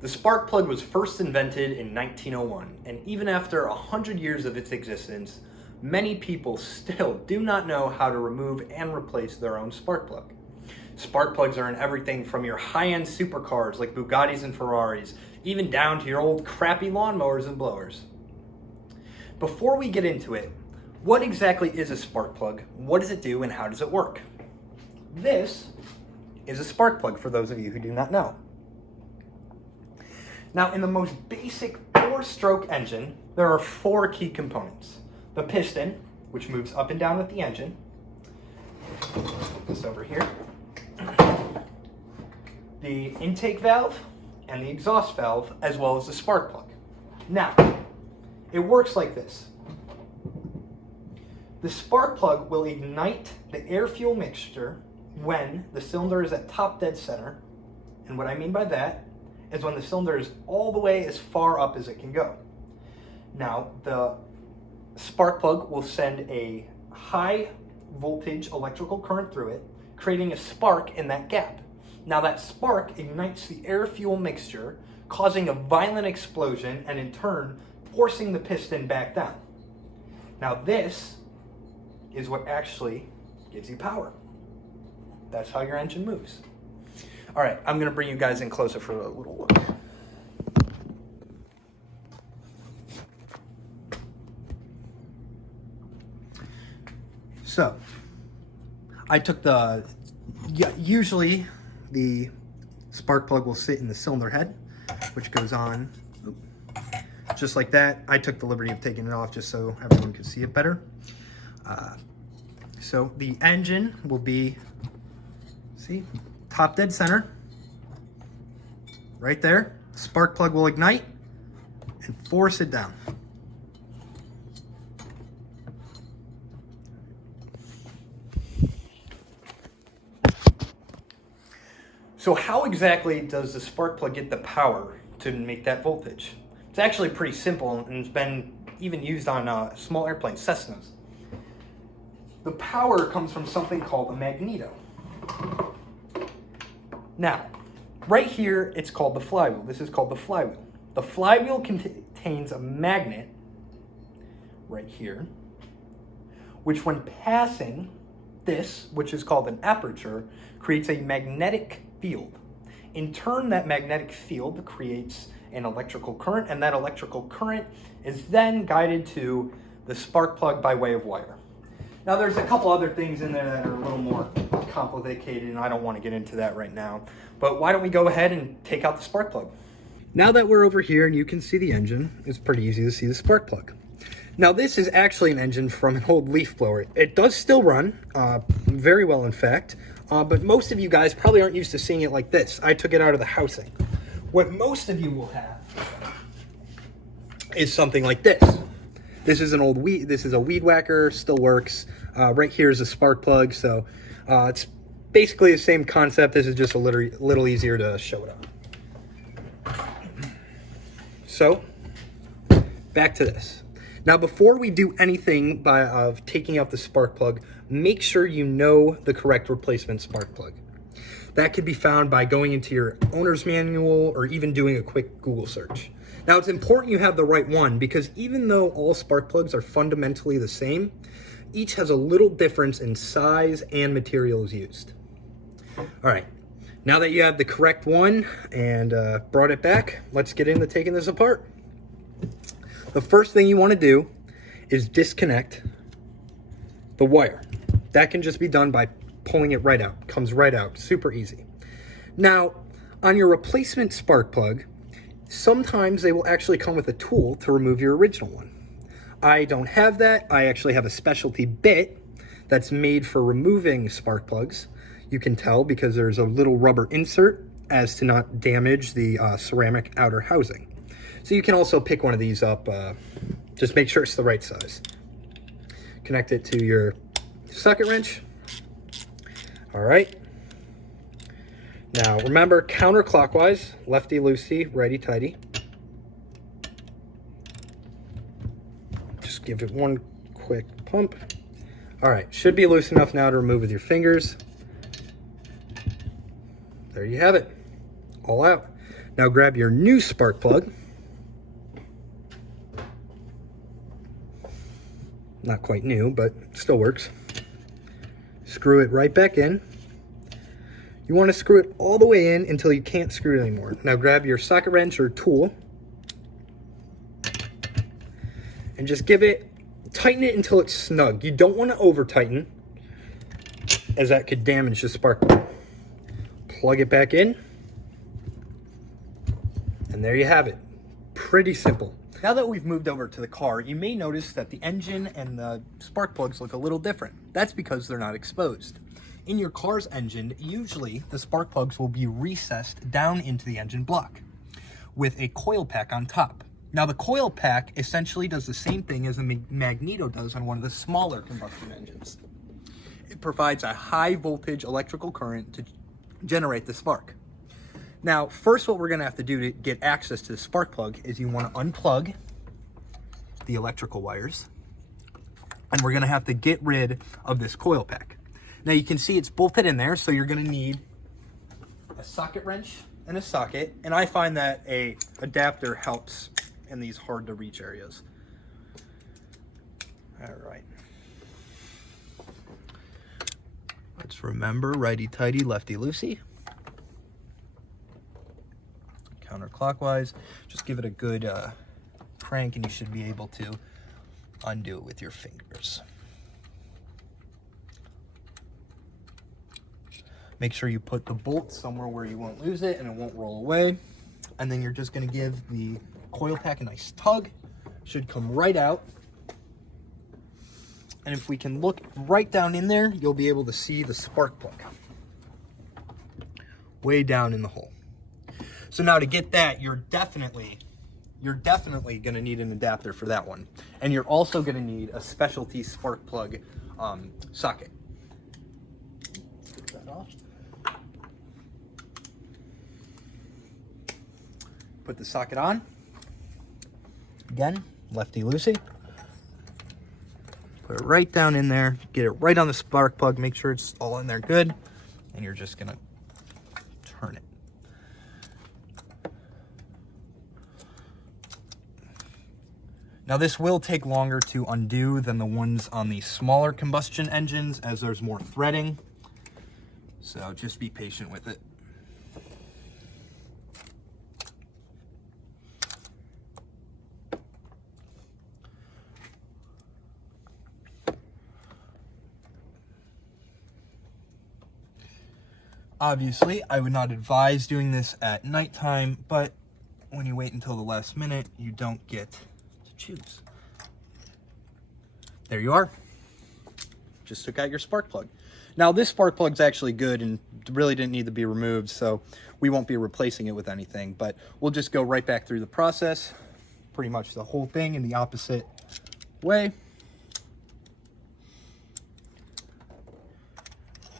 The spark plug was first invented in 1901, and even after 100 years of its existence, many people still do not know how to remove and replace their own spark plug. Spark plugs are in everything from your high-end supercars like Bugattis and Ferraris, even down to your old crappy lawnmowers and blowers. Before we get into it, what exactly is a spark plug? What does it do and how does it work? This is a spark plug for those of you who do not know. Now, in the most basic 4-stroke engine, there are 4 key components. The piston, which moves up and down with the engine. Put this over here. The intake valve and the exhaust valve, as well as the spark plug. Now, it works like this. The spark plug will ignite the air-fuel mixture when the cylinder is at top dead center. And what I mean by that is when the cylinder is all the way as far up as it can go. Now, the spark plug will send a high voltage electrical current through it, creating a spark in that gap. Now that spark ignites the air-fuel mixture, causing a violent explosion and in turn forcing the piston back down. Now this is what actually gives you power. That's how your engine moves. All right, I'm gonna bring you guys in closer for a little look. So, I took usually the spark plug will sit in the cylinder head, which goes on just like that. I took the liberty of taking it off just so everyone could see it better. So the engine will be, see, top dead center, right there. Spark plug will ignite and force it down. So how exactly does the spark plug get the power to make that voltage? It's actually pretty simple and it's been even used on small airplanes, Cessnas. The power comes from something called a magneto. Now, right here, it's called the flywheel. This is called the flywheel. The flywheel contains a magnet right here, which when passing this, which is called an aperture, creates a magnetic field. In turn, that magnetic field creates an electrical current, and that electrical current is then guided to the spark plug by way of wire. Now, there's a couple other things in there that are a little more complicated, and I don't want to get into that right now. But why don't we go ahead and take out the spark plug? Now that we're over here and you can see the engine, it's pretty easy to see the spark plug. Now, this is actually an engine from an old leaf blower. It does still run, very well in fact, but most of you guys probably aren't used to seeing it like this. I took it out of the housing. What most of you will have is something like this. This is an old this is a weed whacker, still works. Right here is a spark plug, so it's basically the same concept. This is just a little easier to show it up. So, back to this. Now, before we do anything of taking out the spark plug, make sure you know the correct replacement spark plug. That could be found by going into your owner's manual or even doing a quick Google search. Now, it's important you have the right one because even though all spark plugs are fundamentally the same, each has a little difference in size and materials used. All right, now that you have the correct one and brought it back, let's get into taking this apart. The first thing you want to do is disconnect the wire. That can just be done by pulling it right out. Comes right out, super easy. Now, on your replacement spark plug, sometimes they will actually come with a tool to remove your original one. I don't have that. I actually have a specialty bit that's made for removing spark plugs. You can tell because there's a little rubber insert as to not damage the ceramic outer housing. So you can also pick one of these up, just make sure it's the right size. Connect it to your socket wrench. All right. Now remember, counterclockwise, lefty-loosey, righty-tighty. Just give it one quick pump. All right, should be loose enough now to remove with your fingers. There you have it, all out. Now grab your new spark plug. Not quite new, but still works. Screw it right back in. You want to screw it all the way in until you can't screw it anymore. Now grab your socket wrench or tool and just tighten it until it's snug. You don't want to over tighten, as that could damage the spark plug. Plug it back in, and there you have it. Pretty simple. Now that we've moved over to the car, you may notice that the engine and the spark plugs look a little different. That's because they're not exposed. In your car's engine, usually the spark plugs will be recessed down into the engine block with a coil pack on top. Now the coil pack essentially does the same thing as a magneto does on one of the smaller combustion engines. It provides a high voltage electrical current to generate the spark. Now, first what we're gonna have to do to get access to the spark plug is you wanna unplug the electrical wires, and we're gonna have to get rid of this coil pack. Now you can see it's bolted in there, so you're gonna need a socket wrench and a socket, and I find that a adapter helps in these hard to reach areas. All right. Let's remember righty-tighty, lefty-loosey. Counterclockwise. Just give it a good crank and you should be able to undo it with your fingers. Make sure you put the bolt somewhere where you won't lose it and it won't roll away. And then you're just going to give the coil pack a nice tug. Should come right out. And if we can look right down in there, you'll be able to see the spark plug way down in the hole. So now to get that, you're definitely going to need an adapter for that one. And you're also going to need a specialty spark plug socket. Get that off. Put the socket on. Again, lefty-loosey. Put it right down in there. Get it right on the spark plug. Make sure it's all in there good. And you're just going to turn it. Now this will take longer to undo than the ones on the smaller combustion engines as there's more threading. So just be patient with it. Obviously, I would not advise doing this at nighttime, but when you wait until the last minute, you don't get to choose. There you are. Just took out your spark plug. Now, this spark plug's actually good and really didn't need to be removed, so we won't be replacing it with anything, but we'll just go right back through the process, pretty much the whole thing in the opposite way.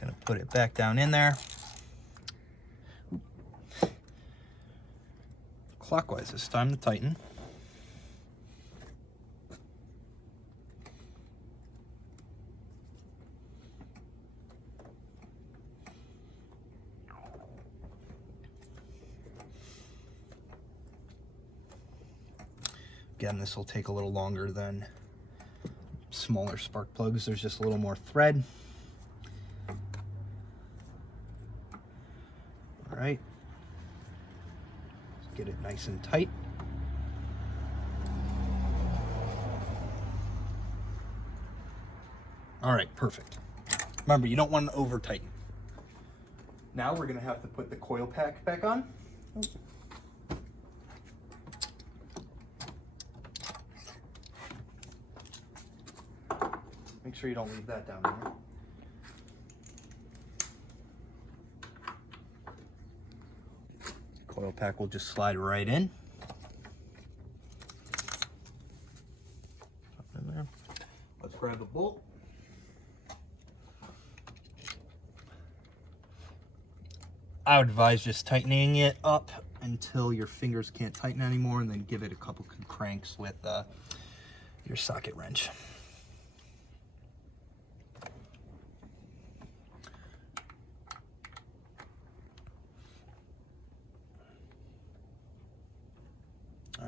Gonna put it back down in there. Clockwise this time to tighten. Again, this will take a little longer than smaller spark plugs. There's just a little more thread. All right. Get it nice and tight. All right, perfect. Remember, you don't want to over tighten. Now we're going to have to put the coil pack back on. Make sure you don't leave that down there. Coil pack will just slide right in. There. Let's grab a bolt. I would advise just tightening it up until your fingers can't tighten anymore, and then give it a couple good cranks with your socket wrench.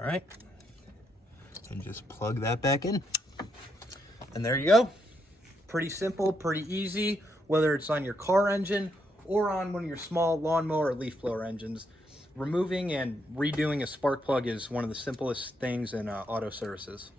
right. And just plug that back in. And there you go. Pretty simple, pretty easy, whether it's on your car engine or on one of your small lawnmower or leaf blower engines. Removing and redoing a spark plug is one of the simplest things in auto services.